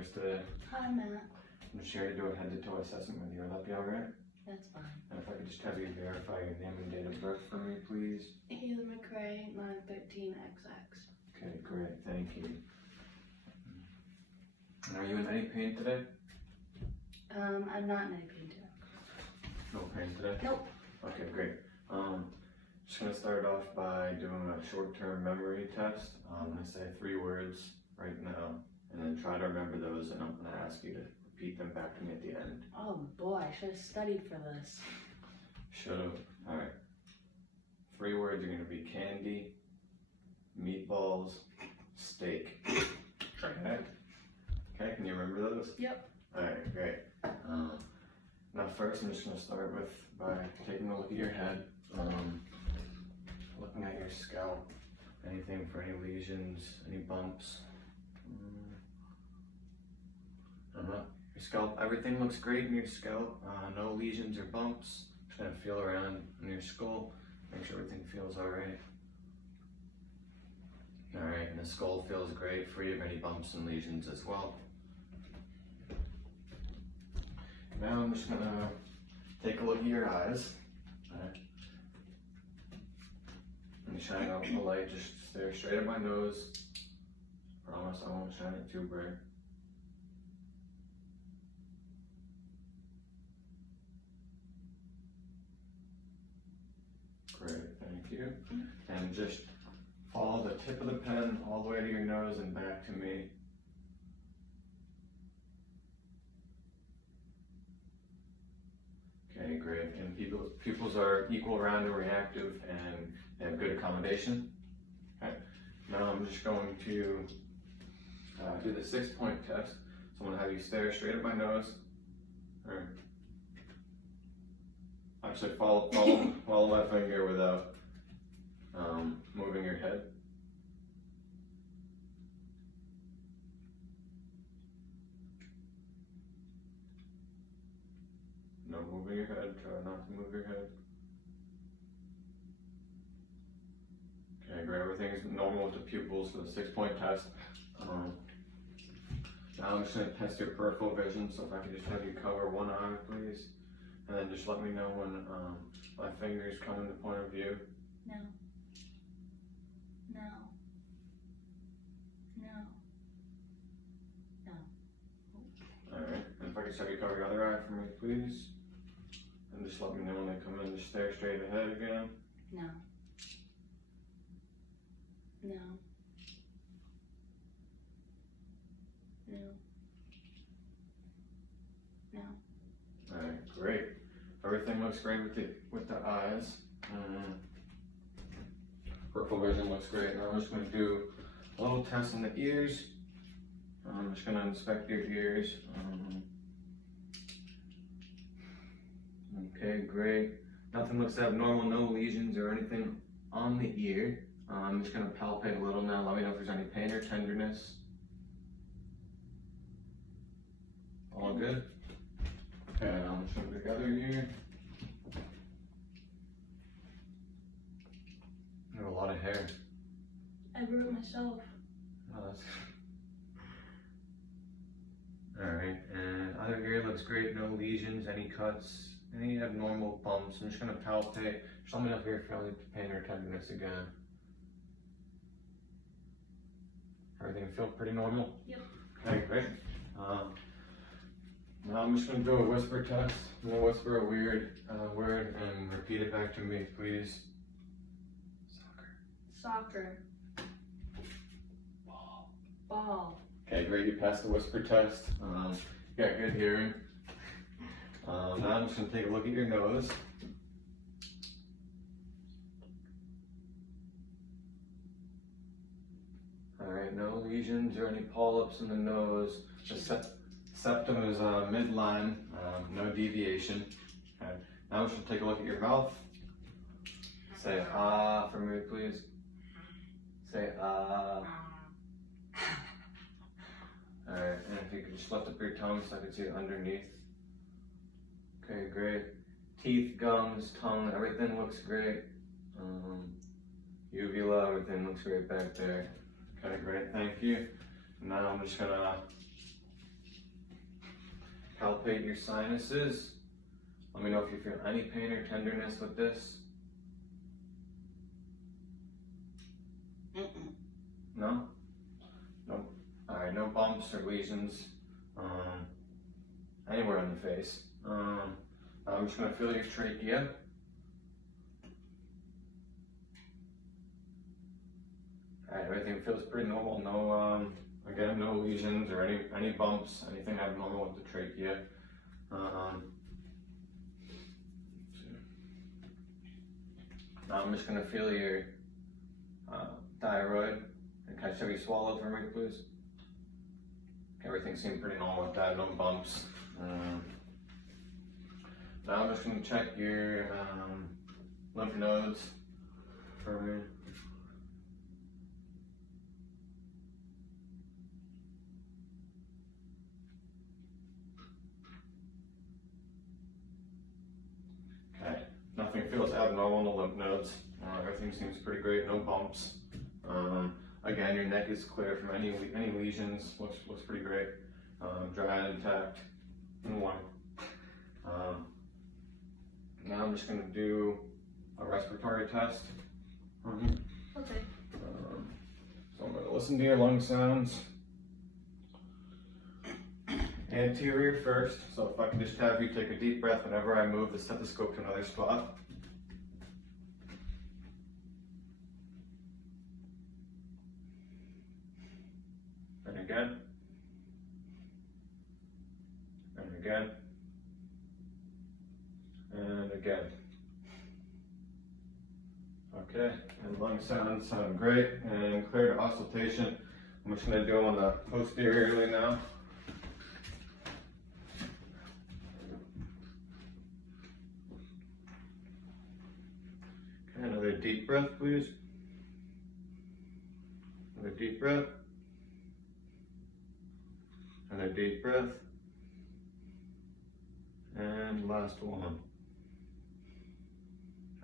nurse today. Hi, Matt. I'm just here to do a head-to-toe assessment with you. Will that be alright? That's fine. And if I could just have you verify your name and date of birth for me, please. Heath McRae, 913XX. Okay, great. Thank you. And are you in any pain today? I'm not in any pain today. No pain today? Nope. Okay, great. Just gonna start off by doing a short-term memory test. I'm gonna say 3 words right now, and then try to remember those, and I'm gonna ask you to repeat them back to me at the end. Oh boy, I should have studied for this. Should've. Alright. 3 words are gonna be candy, meatballs, steak. Okay? Okay, can you remember those? Yep. Alright, great. Now first I'm just gonna start by taking a look at your head. Looking at your scalp. Anything for any lesions, any bumps. Your scalp, everything looks great in your scalp. No lesions or bumps. Just gonna feel around in your skull. Make sure everything feels alright. Alright, and the skull feels great, free of any bumps and lesions as well. Now I'm just gonna take a look at your eyes. Alright. And shine out the light, just stare straight at my nose. Promise I won't shine it too bright. Great, thank you. And just follow the tip of the pen all the way to your nose and back to me. Okay, great. And pupils are equal, round, and reactive, and they have good accommodation. Okay. Now I'm just going to do the 6-point test. So I'm going to have you stare straight at my nose. Or actually, follow my finger without moving your head. No moving your head, try not to move your head. Okay, great, everything's normal with the pupils for the 6-point test. Now I'm just going to test your peripheral vision, so if I could just have you cover one eye, please. And then just let me know when my fingers come into point of view. No. No. No. No. Alright, and if I could just have you cover your other eye for me, please. And just let me know when they come in, just stare straight ahead again. No. No. No. No. Alright, great. Everything looks great with the eyes. Peripheral vision looks great. Now I'm just going to do a little test on the ears. I'm just going to inspect your ears. Okay, great. Nothing looks abnormal, no lesions or anything on the ear. I'm just going to palpate a little now. Let me know if there's any pain or tenderness. All good? Okay, now I'm just going to put the other ear. You have a lot of hair. I grew it myself. Oh, that's... Alright, and other ear looks great, no lesions, any cuts, any abnormal bumps. I'm just going to palpate. Just let me know if you're feeling pain or tenderness again. Everything feel pretty normal? Yep. Okay, great. Now I'm just going to do a whisper test. I'm going to whisper a weird word and repeat it back to me, please. Soccer. Ball. Ball. Okay, great. You passed the whisper test. You got good hearing. Now I'm just going to take a look at your nose. Alright, no lesions or any polyps in the nose. The septum is midline, no deviation. Okay. Now I'm just going to take a look at your mouth. Say ah for me, please. Say ah. Alright, and if you could just lift up your tongue so I can see it underneath. Okay, great. Teeth, gums, tongue, everything looks great. Uvula, everything looks great back there. Okay, great, thank you. Now I'm just gonna palpate your sinuses. Let me know if you feel any pain or tenderness with this. No? No. Alright, no bumps or lesions anywhere on the face. I'm just going to feel your trachea. Alright, everything feels pretty normal. No, again, no lesions or any bumps, anything abnormal with the trachea. Now I'm just going to feel your thyroid. And can I have you swallow for me, please? Everything seemed pretty normal with that, no bumps. Now I'm just going to check your lymph nodes for me. Okay, nothing feels abnormal in the lymph nodes. Everything seems pretty great, no bumps. Again, your neck is clear from any lesions. Looks pretty great. Dry and intact and warm. Now I'm just going to do a respiratory test. Okay. So I'm going to listen to your lung sounds. Anterior first. So if I can just have you take a deep breath whenever I move the stethoscope to another spot. And again. And again. And again. Okay, and lung sounds sound great and clear to auscultation. I'm just going to do them on the posteriorly now. Okay, another deep breath, please. Another deep breath. Another deep breath. And last one.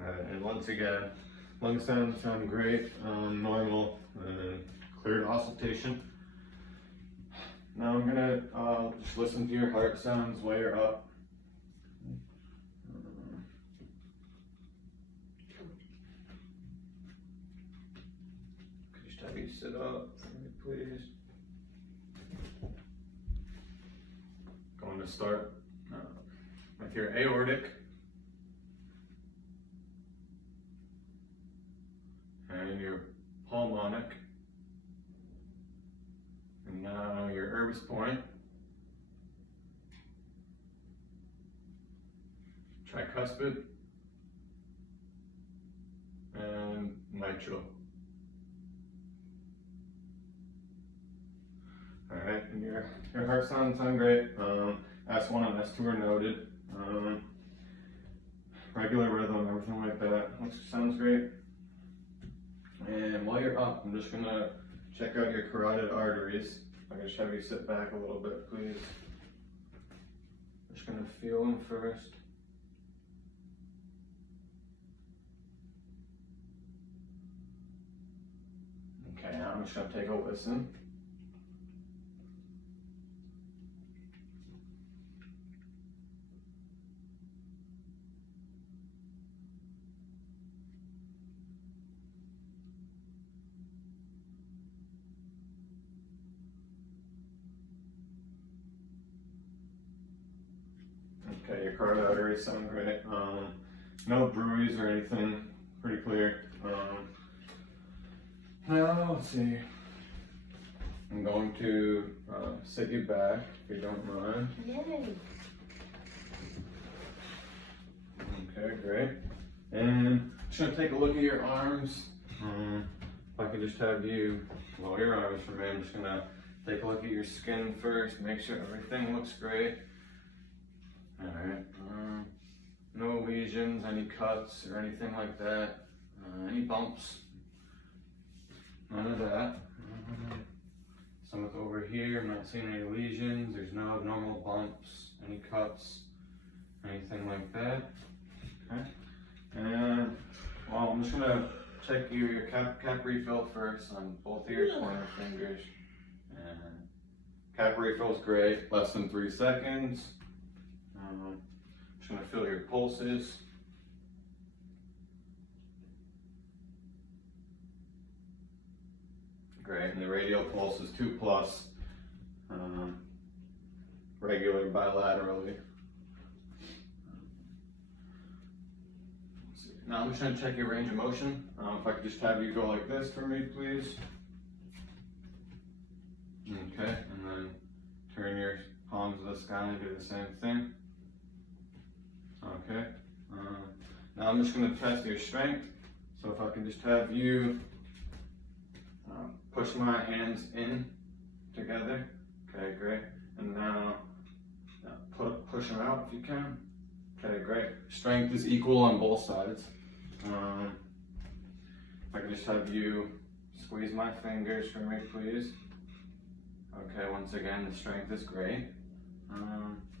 Alright, and once again, lung sounds sound great, normal, clear to auscultation. Now I'm gonna just listen to your heart sounds while you're up. Could you just have you sit up for me, please? Going to start with your aortic. And your pulmonic, and now your Urbis point, tricuspid, and mitral. All right, and your heart sounds sound great. S1 and S2 are noted. Regular rhythm, everything like that. Sounds great. And while you're up, I'm just gonna check out your carotid arteries. I can just have you sit back a little bit, please. Just gonna feel them first. Okay, now I'm just gonna take a listen. Okay, your carotid arteries sound great. No bruise or anything, pretty clear. Now, let's see. I'm going to sit you back, if you don't mind. Yay. Okay, great. And just gonna take a look at your arms. If I could just have you lower your arms for me, I'm just gonna take a look at your skin first, make sure everything looks great. Alright, no lesions, any cuts or anything like that, any bumps, none of that. Some over here, I'm not seeing any lesions, there's no abnormal bumps, any cuts, anything like that. Okay, and well, I'm just gonna check your cap refill first on both of your pointer fingers. And cap refill's great, less than 3 seconds. Just gonna feel your pulses. Great, and the radial pulse is 2+, regular bilaterally. Now I'm just gonna check your range of motion. If I could just have you go like this for me, please. Okay, and then turn your palms to the sky and do the same thing. Okay, now I'm just gonna test your strength. So if I can just have you push my hands in together. Okay, great. And now push them out if you can. Okay, great. Strength is equal on both sides. If I can just have you squeeze my fingers for me, please. Okay, once again, the strength is great.